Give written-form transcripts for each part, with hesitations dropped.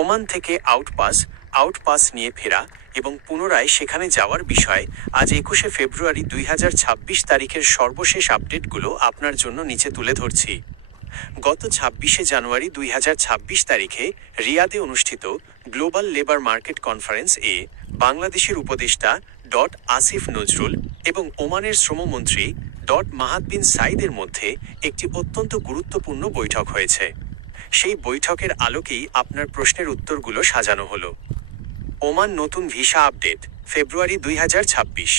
Oman থেকে outpass নিয়ে ফেরা এবং পুনরায় সেখানে যাওয়ার বিষয়ে আজ 21শে ফেব্রুয়ারি 2026 তারিখের সর্বশেষ আপডেটগুলো আপনার জন্য নিচে তুলে ধরছি। গত 26শে জানুয়ারি 2026 তারিখে রিয়াদে অনুষ্ঠিত গ্লোবাল লেবার মার্কেট কনফারেন্স বাংলাদেশের উপদেষ্টা আসিফ নজরুল এবং ওমানের শ্রমমন্ত্রী মাহাদ বিন সাইদের মধ্যে একটি অত্যন্ত গুরুত্বপূর্ণ বৈঠক হয়েছে। সেই বৈঠকের আলোকেই আপনার প্রশ্নের উত্তরগুলো সাজানো হলো। ওমান নতুন ভিসা আপডেট ফেব্রুয়ারি 2026।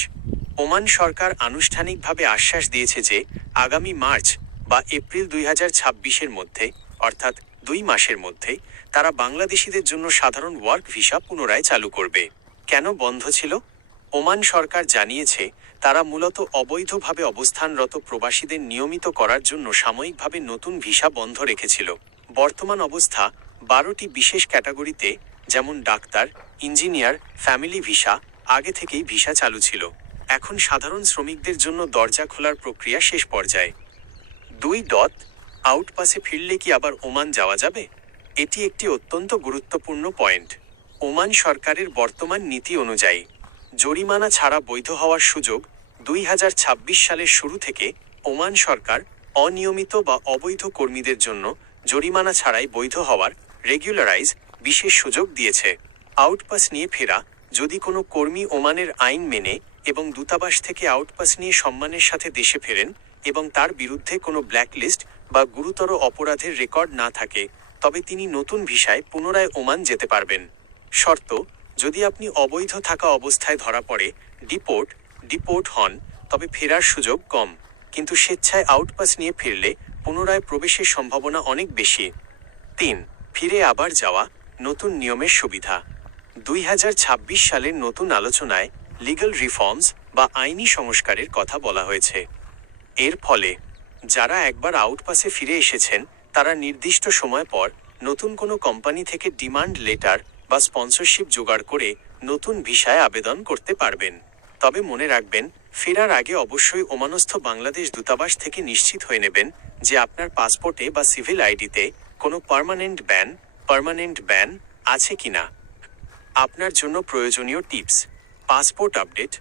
ওমান সরকার আনুষ্ঠানিকভাবে আশ্বাস দিয়েছে যে আগামী মার্চ বা এপ্রিল 2026-এর মধ্যে, অর্থাৎ 2 মাসের মধ্যে, তারা বাংলাদেশিদের জন্য সাধারণ ওয়ার্ক ভিসা পুনরায় চালু করবে। কেন বন্ধ ছিল? ওমান সরকার জানিয়েছে তারা মূলত অবৈধভাবে অবস্থানরত প্রবাসীদের নিয়মিত করার জন্য সাময়িকভাবে নতুন ভিসা বন্ধ রেখেছিল। বর্তমান অবস্থা 12টি বিশেষ ক্যাটাগরিতে, যেমন ডাক্তার, ইঞ্জিনিয়ার, ফ্যামিলি ভিসা, আগে থেকেই ভিসা চালু ছিল। এখন সাধারণ শ্রমিকদের জন্য দরজা খোলার প্রক্রিয়া শেষ পর্যায়ে। 2. আউটপাসে ফিরলে কি আবার ওমান যাওয়া যাবে? এটি একটি অত্যন্ত গুরুত্বপূর্ণ পয়েন্ট। ওমান সরকারের বর্তমান নীতি অনুযায়ী জরিমানা ছাড়া বৈধ হওয়ার সুযোগ 2026 সালের শুরু থেকে ওমান সরকার অনিয়মিত বা অবৈধ কর্মীদের জন্য জরিমানা ছাড়াই বৈধ হওয়ার রেগুলারাইজ বিশেষ সুযোগ দিয়েছে। আউটপাস নিয়ে ফেরা: যদি কোনো কর্মী ওমানের আইন মেনে এবং দূতাবাস থেকে আউটপাস নিয়ে সম্মানের সাথে দেশে ফেরেন এবং তার বিরুদ্ধে কোনো ব্ল্যাকলিস্ট বা গুরুতর অপরাধের রেকর্ড না থাকে, তবে তিনি নতুন ভিসায় পুনরায় ওমান যেতে পারবেন। শর্ত: যদি আপনি অবৈধ থাকা অবস্থায় ধরা পড়ে ডিপোর্ট হন, তবে ফেরার সুযোগ কম, কিন্তু স্বেচ্ছায় আউটপাস নিয়ে ফিরলে পুনরায় প্রবেশের সম্ভাবনা অনেক বেশি। 3. ফিরে আবার যাওয়া: নতুন নিয়মের সুবিধা। 2026 সালের নতুন আলোচনায় লিগ্যাল রিফর্মস বা আইনি সংস্কারের কথা বলা হয়েছে। এর ফলে যারা একবার আউটপাসে ফিরে এসেছেন তারা নির্দিষ্ট সময় পর নতুন কোনো কোম্পানি থেকে ডিমান্ড লেটার বা স্পন্সরশিপ জোগাড় করে নতুন ভিসায় আবেদন করতে পারবেন। তবে মনে রাখবেন, ফেরার আগে অবশ্যই ওমানস্থ বাংলাদেশ দূতাবাস থেকে নিশ্চিত হয়ে নেবেন যে আপনার পাসপোর্টে বা সিভিল আইডিতে কোনো পার্মানেন্ট ব্যান আছে কিনা। আপনার জন্য প্রয়োজনীয় টিপস: পাসপোর্ট আপডেট: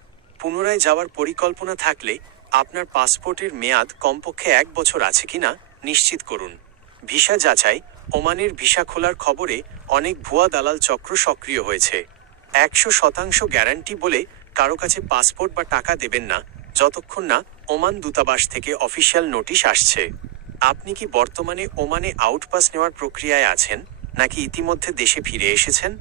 পুনরায় যাওয়ার পরিকল্পনা থাকলে আপনার পাসপোর্টের মেয়াদ কমপক্ষে 1 বছর আছে কিনা নিশ্চিত করুন। ভিসা যাচাই: ওমানের ভিসা খোলার খবরে অনেক ভুয়া দালাল চক্র সক্রিয় হয়েছে। 100% গ্যারান্টি বলে কারো কাছে পাসপোর্ট বা টাকা দেবেন না যতক্ষণ না ওমান দূতাবাস থেকে অফিসিয়াল নোটিশ আসছে। আপনি কি বর্তমানে ওমানে আউটপাস নেওয়ার প্রক্রিয়ায় আছেন, নাকি ইতিমধ্যে দেশে ফিরে এসেছেন?